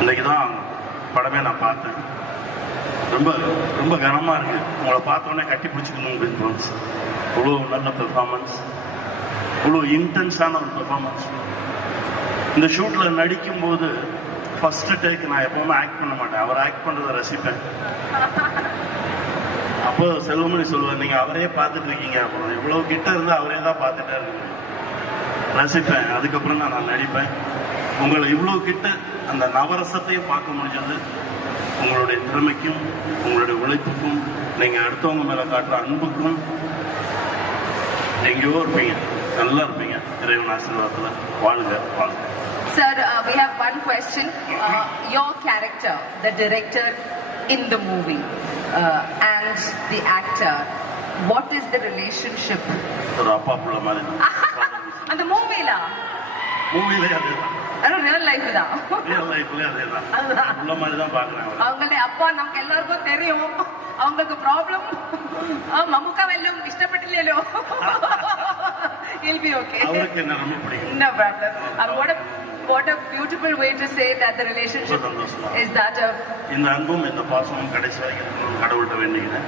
இன்னைக்கு தான் படமே நான் பார்த்தேன். ரொம்ப ரொம்ப கனமாக இருக்குது. உங்களை பார்த்தோன்னே கட்டி பிடிச்சிக்கணும் அப்படின்னு தோணுச்சு. இவ்வளோ நல்ல பெர்ஃபார்மன்ஸ், இவ்வளோ இன்டென்ஸான ஒரு பெர்ஃபார்மன்ஸ். இந்த ஷூட்டில் நடிக்கும்போது ஃபஸ்ட்டு டேக் நான் எப்போவுமே ஆக்ட் பண்ண மாட்டேன். அவர் ஆக்ட் பண்ணுறதை ரசிப்பேன். அப்போ செல்வமணி சொல்லுவார், நீங்கள் அவரே பார்த்துட்டு இருக்கீங்க, அப்புறம் இவ்வளோ கிட்ட இருந்து அவரே தான் பார்த்துட்டே இருக்கீங்க. ரசிப்பேன். அதுக்கப்புறம் தான் நான் நடிப்பேன். உங்களை இவ்வளோ கிட்ட அந்த நவரசத்தையும் பார்க்க முடிஞ்சது உங்களுடைய திறமைக்கும் உங்களுடைய உழைப்புக்கும் நீங்கள் அடுத்தவங்க மேலே காட்டுற அன்புக்கும். எங்கேயோ இருப்பீங்க, நல்லா இருப்பீங்க. இறைவன் ஆசீர்வாதத்தில் வாழ்க வாழ்க. Sir, we have one question. Your character, the director in the movie and the actor, what is the relationship? ஒரு அப்பா புள்ள மாதிரி தான். அந்த மூவில அதேதான். ரியல் லைஃப் தான். ரியல் லைஃப்ல அதேதான். புள்ள மாதிரி தான் பார்க்குறேன். அவங்களுடைய அப்பா நமக்கு எல்லாருக்கும் தெரியும். அவங்களுக்கு ப்ராப்ளம் மம்முக்கா வெல்லும் இஷ்டப்பட்டிല്ലല്ലോ. He'll be okay. அவருக்கு என்ன ரொம்ப பிடிக்கும். No problem. What a beautiful way to say that the relationship is that of. இந்த அன்பும் இந்த பாசமும் கடைசி வரைக்கும் கடவுள்கிட்ட வேண்டிக்கிறேன்.